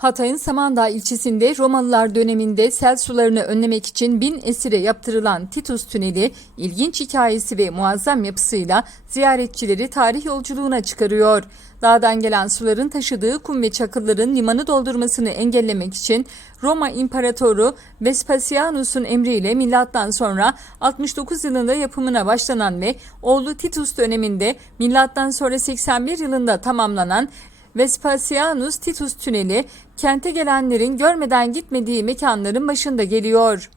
Hatay'ın Samandağ ilçesinde Romalılar döneminde sel sularını önlemek için bin esire yaptırılan Titus Tüneli ilginç hikayesi ve muazzam yapısıyla ziyaretçileri tarih yolculuğuna çıkarıyor. Dağdan gelen suların taşıdığı kum ve çakılların limanı doldurmasını engellemek için Roma İmparatoru Vespasianus'un emriyle milattan sonra 69 yılında yapımına başlanan ve oğlu Titus döneminde milattan sonra 81 yılında tamamlanan Vespasianus Titus Tüneli kente gelenlerin görmeden gitmediği mekanların başında geliyor.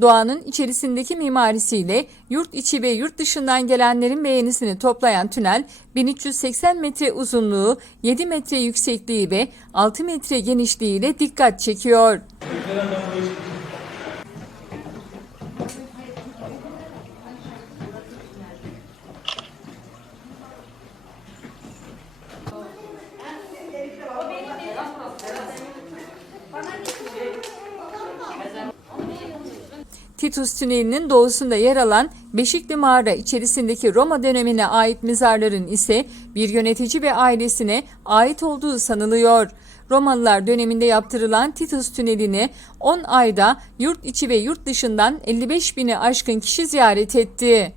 Doğanın içerisindeki mimarisiyle yurt içi ve yurt dışından gelenlerin beğenisini toplayan tünel 1380 metre uzunluğu, 7 metre yüksekliği ve 6 metre genişliğiyle dikkat çekiyor. Titus Tüneli'nin doğusunda yer alan Beşikli Mağara içerisindeki Roma dönemine ait mezarların ise bir yönetici ve ailesine ait olduğu sanılıyor. Romalılar döneminde yaptırılan Titus Tüneli'ni 10 ayda yurt içi ve yurt dışından 55 bini aşkın kişi ziyaret etti.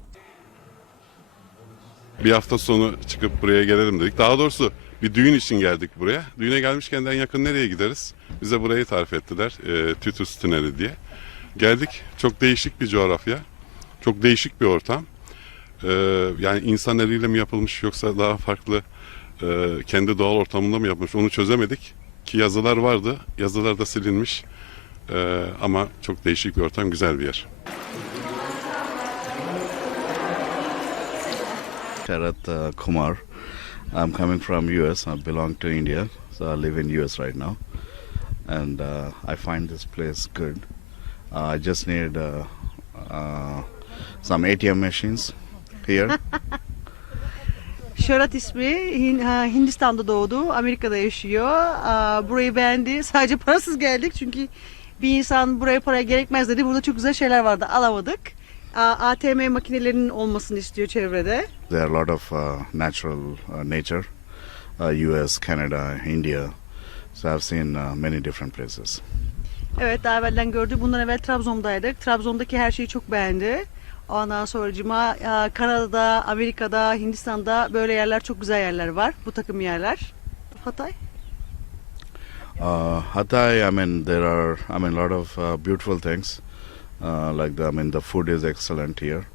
Bir hafta sonu çıkıp buraya gelelim dedik. Daha doğrusu bir düğün için geldik buraya. Düğüne gelmişken en yakın nereye gideriz? Bize burayı tarif ettiler. E, Titus Tüneli diye. Geldik. Çok değişik bir coğrafya. Çok değişik bir ortam. E, yani insan eliyle mi yapılmış yoksa daha farklı e, kendi doğal ortamında mı yapmış onu çözemedik. Ki yazılar vardı. Yazılar da silinmiş. E, ama çok değişik bir ortam, güzel bir yer. Sharat uh, Kumar. I'm coming from US. I belong to India, so I live in US right now, and uh, I find this place good. Uh, I just need uh, uh, some ATM machines here. Şöhret ismi Hindistan'da doğdu, Amerika'da yaşıyor. Burayı beğendi. Sadece parasız geldik çünkü bir insan buraya para gerekmez dedi. Burada çok güzel şeyler vardı, alamadık. ATM makinelerinin olmasını istiyor çevrede. there are a lot of uh, natural uh, nature, uh, US, Canada, India. So I've seen uh, many different places. Evet daha evvelden gördü. Bundan evvel Trabzon'daydık. Trabzon'daki her şeyi çok beğendi. Ondan sonracıma aa, Kanada'da, Amerika'da, Hindistan'da böyle yerler çok güzel yerler var. Bu takım yerler. Hatay. Uh, Hatay, I mean, there are, I mean, lot of uh, beautiful things. Uh, like, the, I mean, the food is excellent here.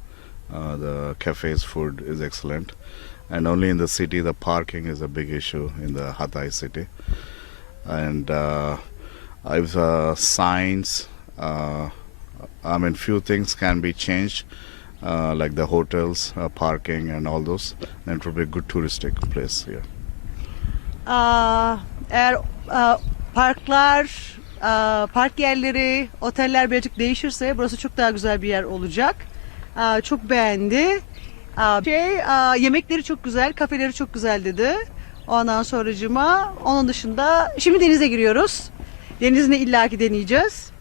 Uh, the cafes food is excellent. And only in the city, the parking is a big issue in the Hatay city. And uh, if uh, signs, uh, I mean, few things can be changed, uh, like the hotels, uh, parking, and all those. Then it would be a good touristic place here. Aa, eğer aa, parklar, park yerleri, oteller birazcık değişirse burası çok daha güzel bir yer olacak. Çok beğendi. Şey, yemekleri çok güzel, kafeleri çok güzel dedi. Ondan sonracıma onun dışında şimdi denize giriyoruz. Denizini illaki deneyeceğiz.